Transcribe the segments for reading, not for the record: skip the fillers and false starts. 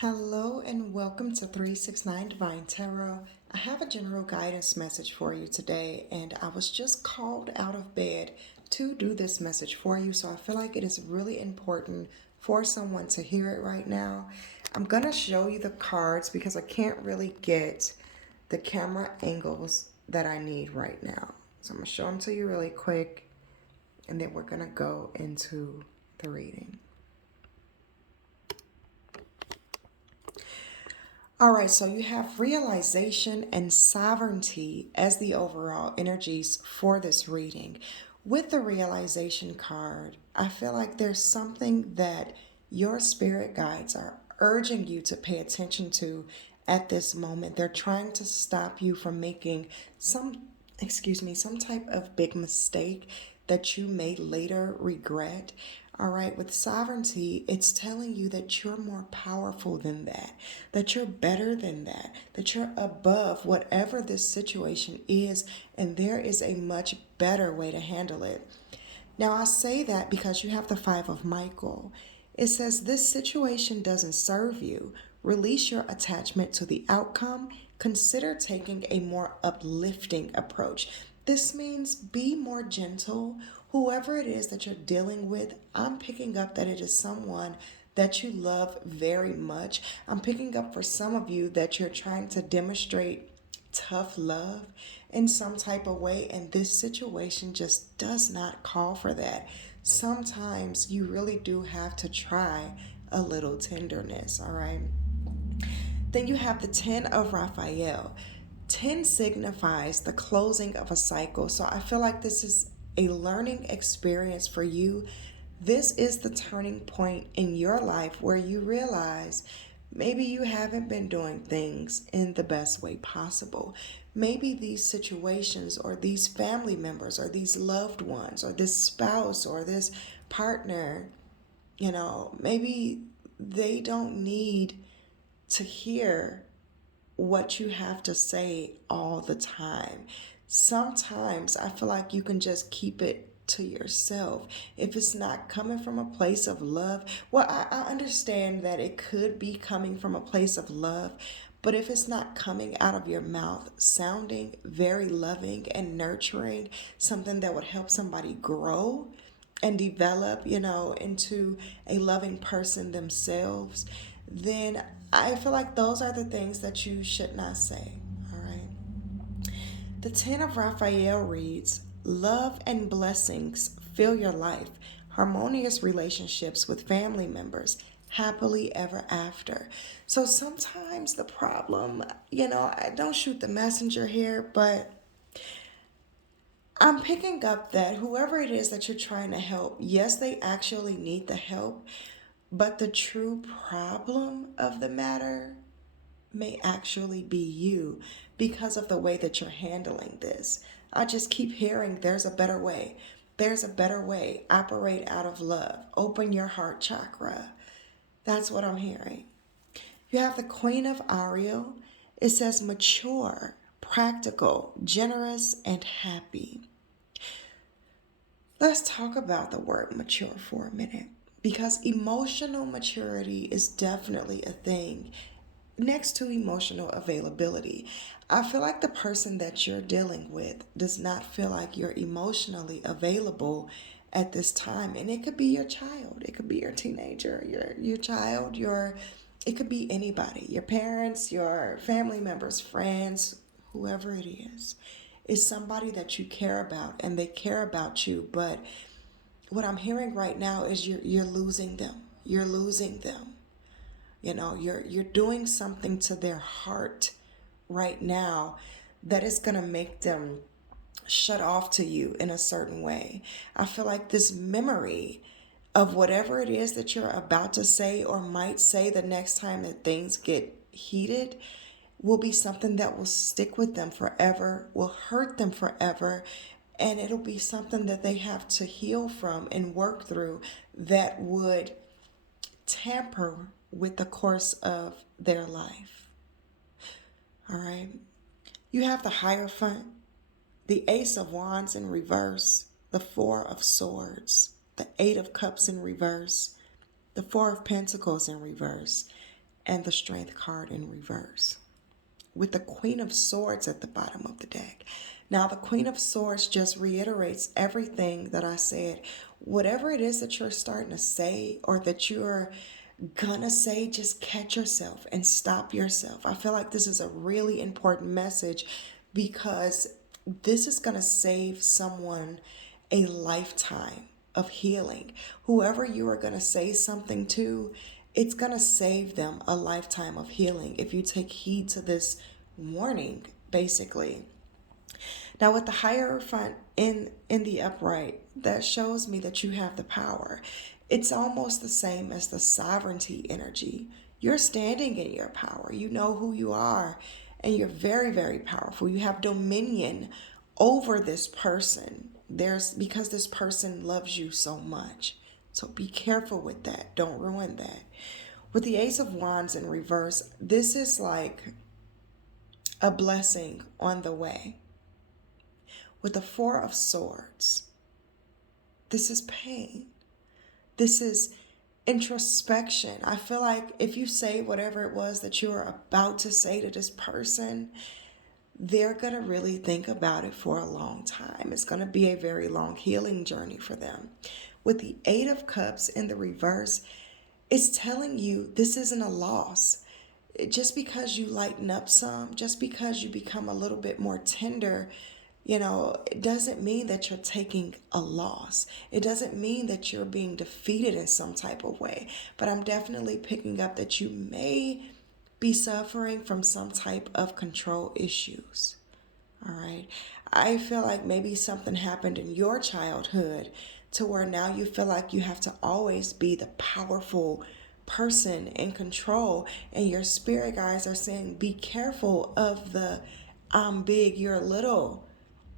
Hello and welcome to 369 Divine Tarot. I have a general guidance message for you today, and I was just called out of bed to do this message for you, so I feel like it is really important for someone to hear it right now. I'm going to show you the cards because I can't really get the camera angles that I need right now. So I'm going to show them to you really quick, and then we're going to go into the reading. All right, so you have realization and sovereignty as the overall energies for this reading. With the realization card, I feel like there's something that your spirit guides are urging you to pay attention to at this moment. They're trying to stop you from making some type of big mistake that you may later regret. All right, with sovereignty, it's telling you that you're more powerful than that you're better than that you're above whatever this situation is, and there is a much better way to handle it. Now, I say that because you have the Five of Michael. It says this situation doesn't serve you. Release your attachment to the outcome. Consider taking a more uplifting approach. This means be more gentle. Whoever it is that you're dealing with, I'm picking up that it is someone that you love very much. I'm picking up for some of you that you're trying to demonstrate tough love in some type of way, and this situation just does not call for that. Sometimes you really do have to try a little tenderness, all right? Then you have the 10 of Raphael. 10 signifies the closing of a cycle. So I feel like this is a learning experience for you. This is the turning point in your life where you realize maybe you haven't been doing things in the best way possible. Maybe these situations or these family members or these loved ones or this spouse or this partner, maybe they don't need to hear what you have to say all the time. Sometimes I feel like you can just keep it to yourself. If it's not coming from a place of love, well, I understand that it could be coming from a place of love, but if it's not coming out of your mouth sounding very loving and nurturing, something that would help somebody grow and develop, into a loving person themselves, then I feel like those are the things that you should not say. All right. The 10 of Raphael reads, love and blessings fill your life, harmonious relationships with family members, happily ever after. So sometimes the problem, I don't shoot the messenger here, but I'm picking up that whoever it is that you're trying to help, yes, they actually need the help, but the true problem of the matter may actually be you because of the way that you're handling this. I just keep hearing there's a better way. There's a better way. Operate out of love. Open your heart chakra. That's what I'm hearing. You have the Queen of Ariel. It says mature, practical, generous, and happy. Let's talk about the word mature for a minute, because emotional maturity is definitely a thing next to emotional availability. I feel like the person that you're dealing with does not feel like you're emotionally available at this time. And it could be your child, it could be your teenager, your child, it could be anybody, your parents, your family members, friends, whoever it is somebody that you care about and they care about you. But what I'm hearing right now is you're losing them. You're losing them. You're doing something to their heart right now that is going to make them shut off to you in a certain way. I feel like this memory of whatever it is that you're about to say or might say the next time that things get heated will be something that will stick with them forever, will hurt them forever, and it'll be something that they have to heal from and work through that would tamper with the course of their life. All right. You have the Hierophant, the Ace of Wands in reverse, the Four of Swords, the Eight of Cups in reverse, the Four of Pentacles in reverse, and the Strength card in reverse, with the Queen of Swords at the bottom of the deck. Now, the Queen of Swords just reiterates everything that I said. Whatever it is that you're starting to say or that you're gonna say, just catch yourself and stop yourself. I feel like this is a really important message because this is gonna save someone a lifetime of healing. Whoever you are gonna say something to, it's gonna save them a lifetime of healing if you take heed to this warning, basically. Now, with the Hierophant in the upright, that shows me that you have the power. It's almost the same as the sovereignty energy. You're standing in your power. You know who you are, and you're very, very powerful. You have dominion over this person. Because this person loves you so much. So be careful with that. Don't ruin that. With the Ace of Wands in reverse, this is like a blessing on the way. With the Four of Swords, this is pain. This is introspection. I feel like if you say whatever it was that you were about to say to this person, they're going to really think about it for a long time. It's going to be a very long healing journey for them. With the Eight of Cups in the reverse, it's telling you this isn't a loss. Just because you lighten up some, just because you become a little bit more tender, it doesn't mean that you're taking a loss. It doesn't mean that you're being defeated in some type of way. But I'm definitely picking up that you may be suffering from some type of control issues. All right. I feel like maybe something happened in your childhood to where now you feel like you have to always be the powerful person in control. And your spirit guides are saying, be careful of the I'm big, you're little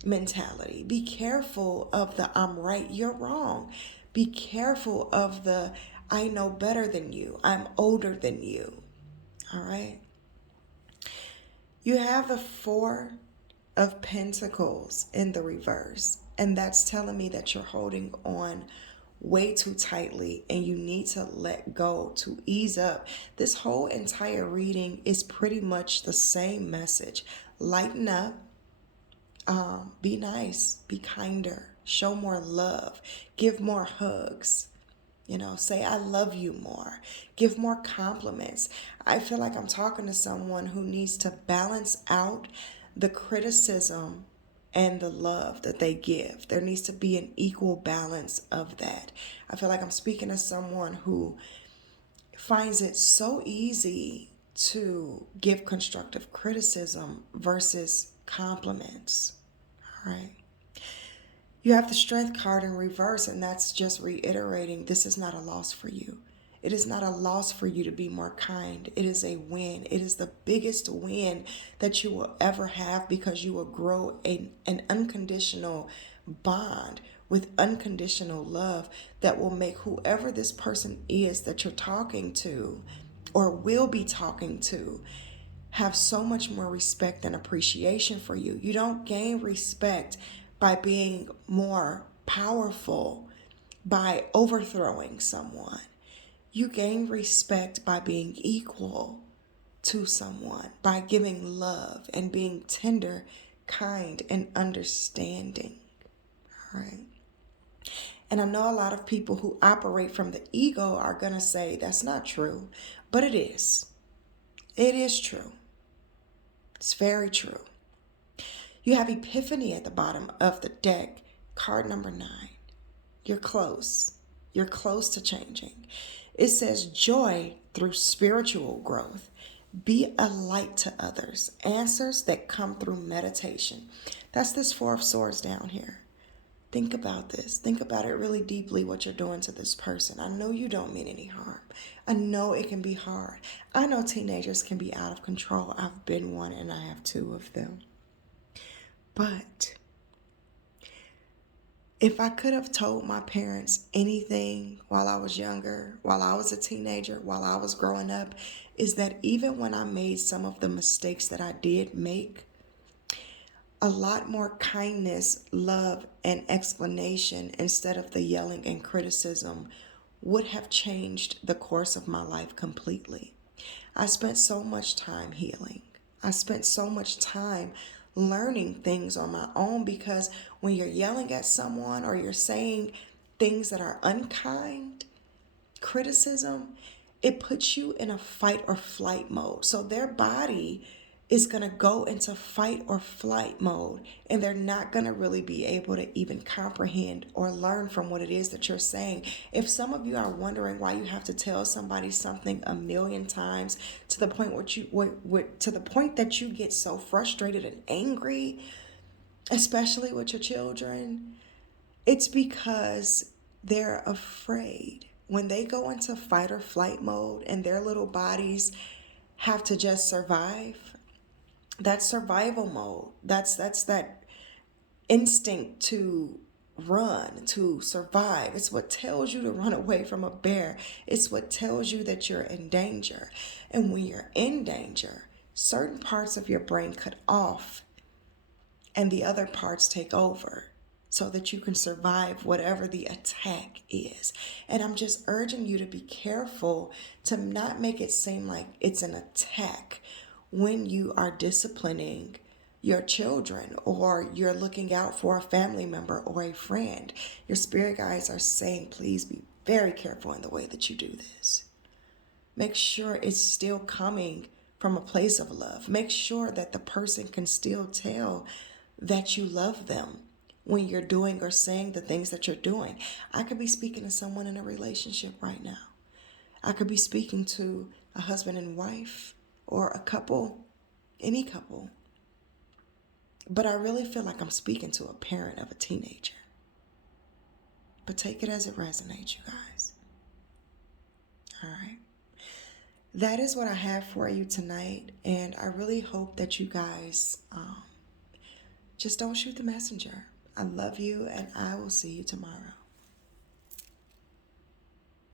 mentality. Be careful of the I'm right, you're wrong. Be careful of the I know better than you, I'm older than you. All right. You have the Four of Pentacles in the reverse, and that's telling me that you're holding on way too tightly and you need to let go to ease up. This whole entire reading is pretty much the same message. Lighten up, be nice, be kinder, show more love, give more hugs. Say I love you more. Give more compliments. I feel like I'm talking to someone who needs to balance out the criticism and the love that they give. There needs to be an equal balance of that. I feel like I'm speaking to someone who finds it so easy to give constructive criticism versus compliments. All right. You have the Strength card in reverse, and that's just reiterating this is not a loss for you. It is not a loss for you to be more kind. It is a win. It is the biggest win that you will ever have because you will grow an unconditional bond with unconditional love that will make whoever this person is that you're talking to or will be talking to have so much more respect and appreciation for you. You don't gain respect by being more powerful, by overthrowing someone. You gain respect by being equal to someone, by giving love and being tender, kind, and understanding. All right. And I know a lot of people who operate from the ego are going to say that's not true, but it is. It is true. It's very true. You have Epiphany at the bottom of the deck, card number 9. You're close. You're close to changing. It says joy through spiritual growth. Be a light to others. Answers that come through meditation. That's this Four of Swords down here. Think about this. Think about it really deeply, what you're doing to this person. I know you don't mean any harm. I know it can be hard. I know teenagers can be out of control. I've been one and I have 2 of them. But if I could have told my parents anything while I was younger, while I was a teenager, while I was growing up, is that even when I made some of the mistakes that I did make, a lot more kindness, love, and explanation instead of the yelling and criticism would have changed the course of my life completely. I spent so much time healing. I spent so much time learning things on my own, because when you're yelling at someone or you're saying things that are unkind, criticism, it puts you in a fight or flight mode. So their body is going to go into fight or flight mode, and they're not going to really be able to even comprehend or learn from what it is that you're saying. If some of you are wondering why you have to tell somebody something a million times to the point to the point that you get so frustrated and angry, especially with your children, it's because they're afraid. When they go into fight or flight mode and their little bodies have to just survive, that's survival mode. That's that instinct to run, to survive. It's what tells you to run away from a bear. It's what tells you that you're in danger. And when you're in danger, certain parts of your brain cut off and the other parts take over, so that you can survive whatever the attack is. And I'm just urging you to be careful to not make it seem like it's an attack when you are disciplining your children or you're looking out for a family member or a friend. Your spirit guides are saying, please be very careful in the way that you do this. Make sure it's still coming from a place of love. Make sure that the person can still tell that you love them when you're doing or saying the things that you're doing. I could be speaking to someone in a relationship right now. I could be speaking to a husband and wife or a couple, any couple. But I really feel like I'm speaking to a parent of a teenager. But take it as it resonates, you guys. All right. That is what I have for you tonight. And I really hope that you guys just don't shoot the messenger. I love you, and I will see you tomorrow.